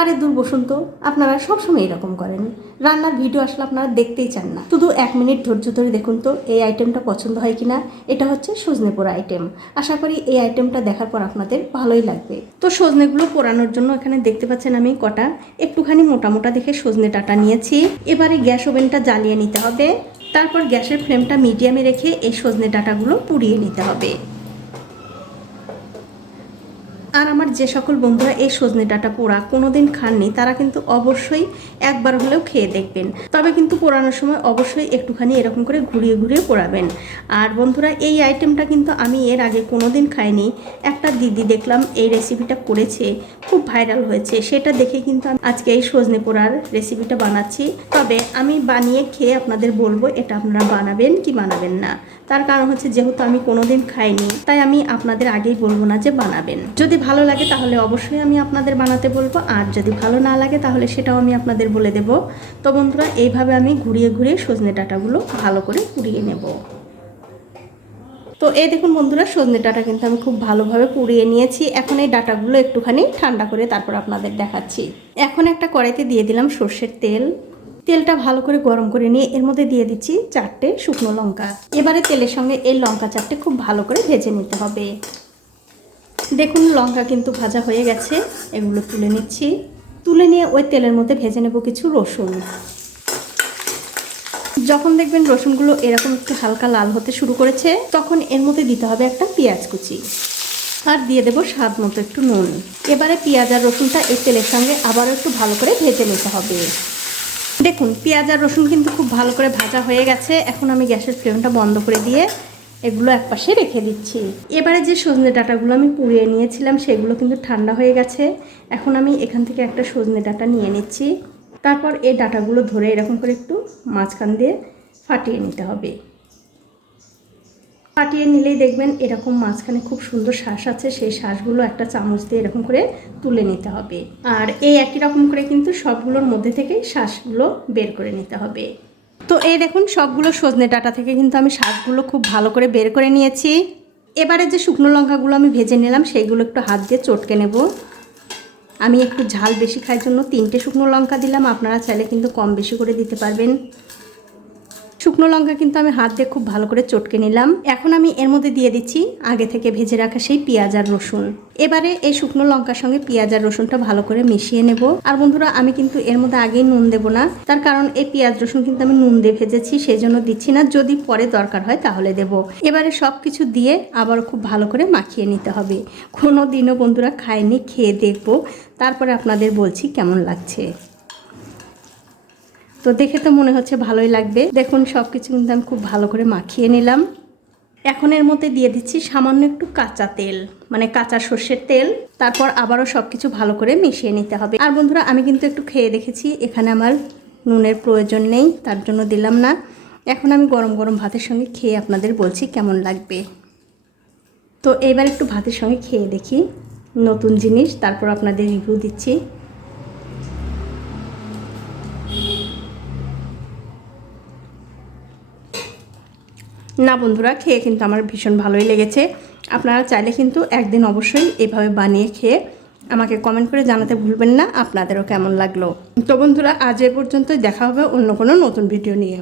আরে দূর বসুন তো, আপনারা সবসময় এরকম করেন। রান্নার ভিডিও আসলে আপনারা দেখতেই চান না। শুধু এক মিনিট ধৈর্য ধরে দেখুন তো, এই আইটেমটা পছন্দ হয় কিনা? এটা হচ্ছে সজনে পোড়া আইটেম আশা করি এই আইটেমটা দেখার পর আপনাদের ভালোই লাগবে। তো সজনেগুলো পোড়ানোর জন্য এখানে দেখতে পাচ্ছেন আমি কটা। একটুখানি মোটা মোটা দেখে সজনে ডাটা নিয়েছি। এবারে গ্যাস ওভেনটা জ্বালিয়ে নিতে হবে। তারপর গ্যাসের ফ্লেমটা মিডিয়ামে রেখে এই সজনে ডাটাগুলো পুড়িয়ে নিতে হবে আর আমার যে সকল বন্ধুরা এই সজনে ডাটা পোড়া কোনোদিন খাননি, তারা কিন্তু অবশ্যই একবার হলেও খেয়ে দেখবেন। তবে কিন্তু পোড়ানোর সময় অবশ্যই একটুখানি এরকম করে ঘুরিয়ে ঘুরিয়ে পোড়াবেন। আর বন্ধুরা, এই আইটেমটা কিন্তু আমি এর আগে কোনোদিন খাইনি। একটা দিদি দেখলাম এই রেসিপিটা করেছে, খুব ভাইরাল হয়েছে। সেটা দেখে কিন্তু আজকে এই সজনে পোড়ার রেসিপিটা বানাচ্ছি। তবে আমি বানিয়ে খেয়ে আপনাদের বলব, এটা আপনারা বানাবেন কি বানাবেন না। তার কারণ হচ্ছে, যেহেতু আমি কোনোদিন খাইনি, তাই আমি আপনাদের আগেই বলব না যে বানাবেন। যদি ভালো লাগে তাহলে অবশ্যই আমি আপনাদের বানাতে বলব। আর যদি ভালো না লাগে, তাহলে সেটাও আমি আপনাদের বলে দেব। তো বন্ধুরা, এইভাবে আমি ঘুরিয়ে ঘুরিয়ে সজনে ডাটাগুলো ভালো করে পুড়িয়ে নেব। তো এই দেখুন বন্ধুরা, সজনে ডাটা কিন্তু আমি খুব ভালোভাবে পুড়িয়ে নিয়েছি। এখন এই ডাটাগুলো একটুখানি ঠান্ডা করে তারপর আপনাদের দেখাচ্ছি। এখন একটা কড়াইতে দিয়ে দিলাম সর্ষের তেল। তেলটা ভালো করে গরম করে নিয়ে এর মধ্যে দিয়ে দিচ্ছি চারটে শুকনো লঙ্কা। এবারে তেলের সঙ্গে এই লঙ্কা চারটে খুব ভালো করে ভেজে নিতে হবে। দেখুন, লঙ্কা কিন্তু ভাজা হয়ে গেছে। এগুলো তুলে নিচ্ছি। তুলে নিয়ে ওই তেলের মধ্যে ভেজে নেব কিছু রসুন। যখন দেখবেন রসুনগুলো এরকম একটু হালকা লাল হতে শুরু করেছে, তখন এর মধ্যে দিতে হবে একটা পেঁয়াজ কুচি। আর দিয়ে দেবো স্বাদ মতো একটু নুন। এবারে পেঁয়াজ আর রসুনটা এই তেলের সঙ্গে আবারও একটু ভালো করে ভেজে নিতে হবে। দেখুন, পেঁয়াজ আর রসুন কিন্তু খুব ভালো করে ভাজা হয়ে গেছে। এখন আমি গ্যাসের ফ্লেমটা বন্ধ করে দিয়ে এগুলো একপাশে রেখে দিচ্ছি। এবারে যে সজনে ডাটাগুলো আমি পুড়িয়ে নিয়েছিলাম, সেগুলো কিন্তু ঠান্ডা হয়ে গেছে। এখন আমি এখান থেকে একটা সজনে ডাটা নিয়ে নিচ্ছি। তারপর এই ডাটাগুলো ধরে এরকম করে একটু মাঝখান দিয়ে ফাটিয়ে নিতে হবে। ফাটিয়ে নিলেই দেখবেন এরকম মাঝখানে খুব সুন্দর শ্বাস আছে, সেই শ্বাসগুলো একটা চামচ দিয়ে এরকম করে তুলে নিতে হবে। আর এই একই রকম করে কিন্তু সবগুলোর মধ্যে থেকে শ্বাসগুলো বের করে নিতে হবে। তো এই দেখুন, সবগুলো সজনে ডাটা থেকে কিন্তু আমি শাকগুলো খুব ভালো করে বের করে নিয়েছি। এবারে যে শুকনো লঙ্কাগুলো আমি ভেজে নিলাম, সেইগুলো একটু হাত দিয়ে চটকে নেব। আমি একটু ঝাল বেশি খাওয়ার জন্য তিনটে শুকনো লঙ্কা দিলাম, আপনারা চাইলে কিন্তু কম বেশি করে দিতে পারবেন। শুকনো লঙ্কা কিন্তু আমি হাত দিয়ে খুব ভালো করে চটকে নিলাম। এখন আমি এর মধ্যে দিয়ে দিচ্ছি আগে থেকে ভেজে রাখা সেই পেঁয়াজ আর রসুন। এবারে এই শুকনো লঙ্কার সঙ্গে পেঁয়াজ আর রসুনটা ভালো করে মিশিয়ে নেব। আর বন্ধুরা, আমি কিন্তু এর মধ্যে আগেই নুন দেব না। তার কারণ এই পেঁয়াজ, রসুন কিন্তু আমি নুন দিয়ে ভেজেছি সেই জন্য দিচ্ছি না। যদি পরে দরকার হয় তাহলে দেব। এবারে সব কিছু দিয়ে আবার খুব ভালো করে মাখিয়ে নিতে হবে। কোনো দিনও বন্ধুরা খায়নি খেয়ে দেখব। তারপরে আপনাদের বলছি কেমন লাগছে। তো দেখে তো মনে হচ্ছে ভালোই লাগবে। দেখুন সব কিছু কিন্তু আমি খুব ভালো করে মাখিয়ে নিলাম। এখন এর মধ্যে দিয়ে দিচ্ছি সামান্য একটু কাঁচা তেল মানে কাঁচা সর্ষের তেল। তারপর আবারও সব কিছু ভালো করে মিশিয়ে নিতে হবে। আর বন্ধুরা, আমি কিন্তু একটু খেয়ে দেখেছি, এখানে আমার নুনের প্রয়োজন নেই, তার জন্য দিলাম না। এখন আমি গরম গরম ভাতের সঙ্গে খেয়ে আপনাদের বলছি কেমন লাগবে। তো এবার একটু ভাতের সঙ্গে খেয়ে দেখি নতুন জিনিস, তারপর আপনাদের রিভিউ দিচ্ছি। না বন্ধুরা, খেয়ে কিন্তু আমার ভীষণ ভালোই লেগেছে। আপনারা চাইলে কিন্তু একদিন অবশ্যই এভাবে বানিয়ে খেয়ে আমাকে কমেন্ট করে জানাতে ভুলবেন না, আপনাদেরও কেমন লাগল। তো বন্ধুরা, আজ এ পর্যন্তই, দেখা হবে অন্য কোনো নতুন ভিডিও নিয়ে।